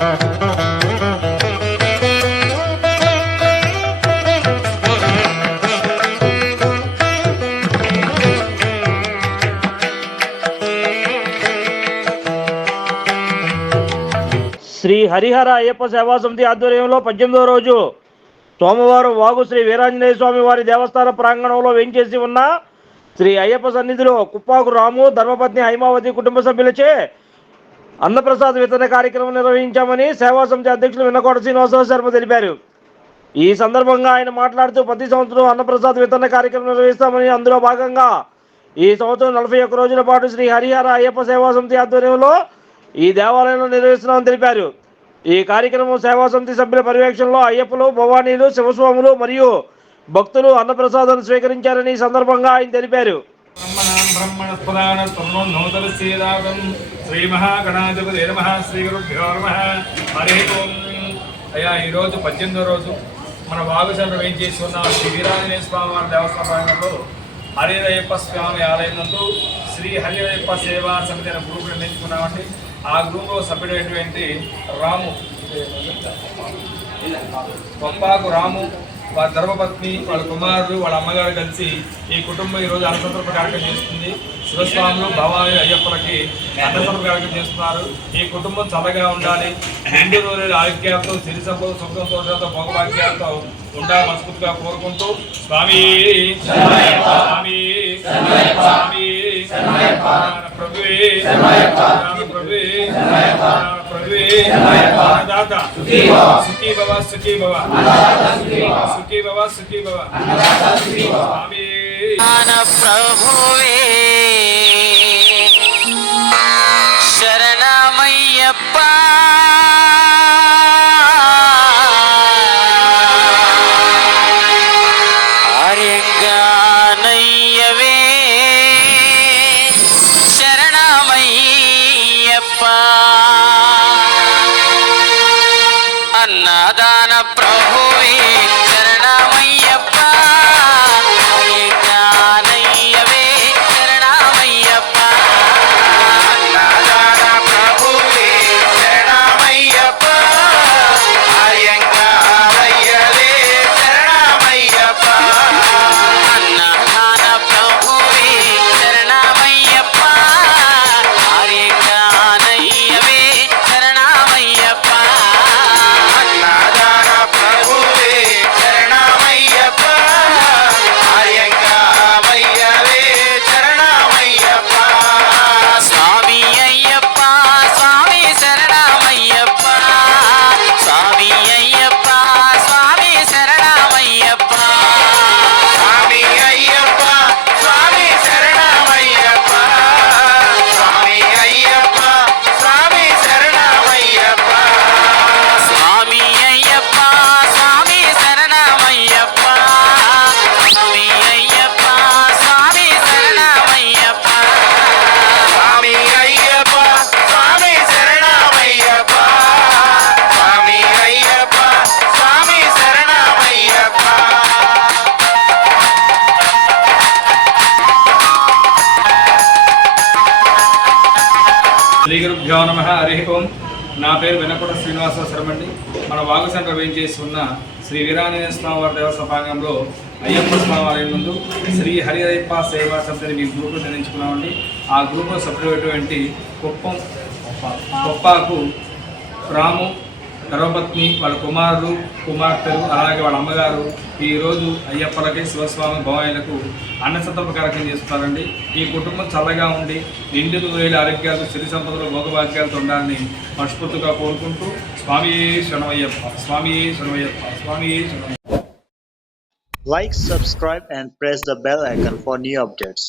శ్రీ హరిహర అయ్యప్ప సేవా సమితి ఆధ్వర్యంలో 18వ రోజు సోమవారం వాగు శ్రీ వీరాంజనేయ స్వామి వారి దేవస్థాన ప్రాంగణంలో వేంచేసి ఉన్న శ్రీ అయ్యప్ప సన్నిధిలో కుప్పాకు రాము, ధర్మపత్ని హైమావతి కుటుంబ సభ్యులచే అన్నప్రసాద వితరణ కార్యక్రమం నిర్వహించామని సేవా సమితి అధ్యక్షులు విన్నకోట శ్రీనివాసరావు శర్మ తెలిపారు. ఈ సందర్భంగా ఆయన మాట్లాడుతూ ప్రతి సంవత్సరం అన్నప్రసాద వితరణ కార్యక్రమం నిర్వహిస్తామని, అందులో భాగంగా ఈ సంవత్సరం 41 రోజుల పాటు శ్రీ హరిహర అయ్యప్ప సేవా సమితి ఆధ్వర్యంలో ఈ దేవాలయంలో నిర్వహిస్తున్నామని తెలిపారు. ఈ కార్యక్రమం సేవా సమితి సభ్యుల పర్యవేక్షణలో అయ్యప్పలు, భవానీలు, శివస్వాములు మరియు భక్తులు అన్నప్రసాదాన్ని స్వీకరించారని ఈ సందర్భంగా ఆయన తెలిపారు. అయ్యా, ఈరోజు 18వ రోజు మన వాగుచంద్ర వేయించేసి ఉన్న శ్రీ వీరాంజనేయ స్వామి వారి దేవస్థానంలో హరిహరయ్యప్ప స్వామి ఆలయం నందు శ్రీ హరిహరయ్యప్ప సేవా సమితి అనే గ్రూప్ నిర్మించుకున్నామండి. ఆ గ్రూప్లో సభ్యుడైనటువంటి రాము, కొప్పాకు రాము, వారి ధర్మపత్ని, వాళ్ళ కుమారుడు, వాళ్ళ అమ్మగారు కలిసి ఈ కుటుంబం ఈరోజు అన్నసంతర్పణ కార్యక్రమం చేస్తుంది. శివస్వాములు, భవాని, అయ్యప్పలకి అన్నసంతర్పణ కార్యక్రమం చేస్తున్నారు. ఈ కుటుంబం చల్లగా ఉండాలి, 2 రోజుల ఆరోగ్యాలతో, సిరి సంపద, సుఖ సంతోషాలతో, భోగభాగ్యాలతో ఉండాలి మనస్ఫూర్తిగా కోరుకుంటూ స్వామి స్వామి స్వామి ప్రభువే ప్రభువే ప్రభువే అన్నదాత సుఖీ భవ సుఖీ భవ సుఖీ భవ సుఖీ భవ స్వామి ప్రభువే శరణమయ్యప్ప అన్నదాన ప్రభువే శరణమయ్యప్ప జ్ఞానయ్యవే శరణమయ్యప్ప అన్నదాన ప్రభువే శరణమయ్యప్ప అయ్యంగారయ్యవే శరణమయ్యప్ప అన్నదాన ప్రభువే శరణమయ్యప్ప అయ్యంగారయ్యవే శరణమయ్యప్ప శ్రీ గురుభ్యో నమః. హరి ఓం. నా పేరు విన్నకోట శ్రీనివాసరావు శర్మ అండి. మన వాగు సెంటర్ వేయించేసి ఉన్న శ్రీ వీరాంజనేయ స్వామి వారి దేవస్థానంలో అయ్యప్ప స్వామి ఆలయం ముందు శ్రీ హరిహరయ్యప్ప సేవా సమితిని మీ గ్రూప్లో నిర్ణయించుకున్నామండి. ఆ గ్రూప్లో సభ్యులైనటువంటి కొప్పాకు రాము, ధర్మపత్ని, వాళ్ళ కుమారుడు, కుమార్తెలు, అలాగే వాళ్ళ అమ్మగారు ఈరోజు అయ్యప్పలకి, శివస్వామి, భవాయిలకు అన్నసంతర్పణ కార్యక్రమం చేస్తున్నారండి. ఈ కుటుంబం చల్లగా ఉండి 2 వేల ఆరోగ్యాలతో, సిరి సంపదలు, భోగభాగ్యాలతో ఉండాలని మనస్ఫూర్తిగా కోరుకుంటూ స్వామి శరణమయ్యప్ప, స్వామి శరణమయ్యప్ప, స్వామి శరణమయ్యప్ప. Like, subscribe and press the bell icon for new updates.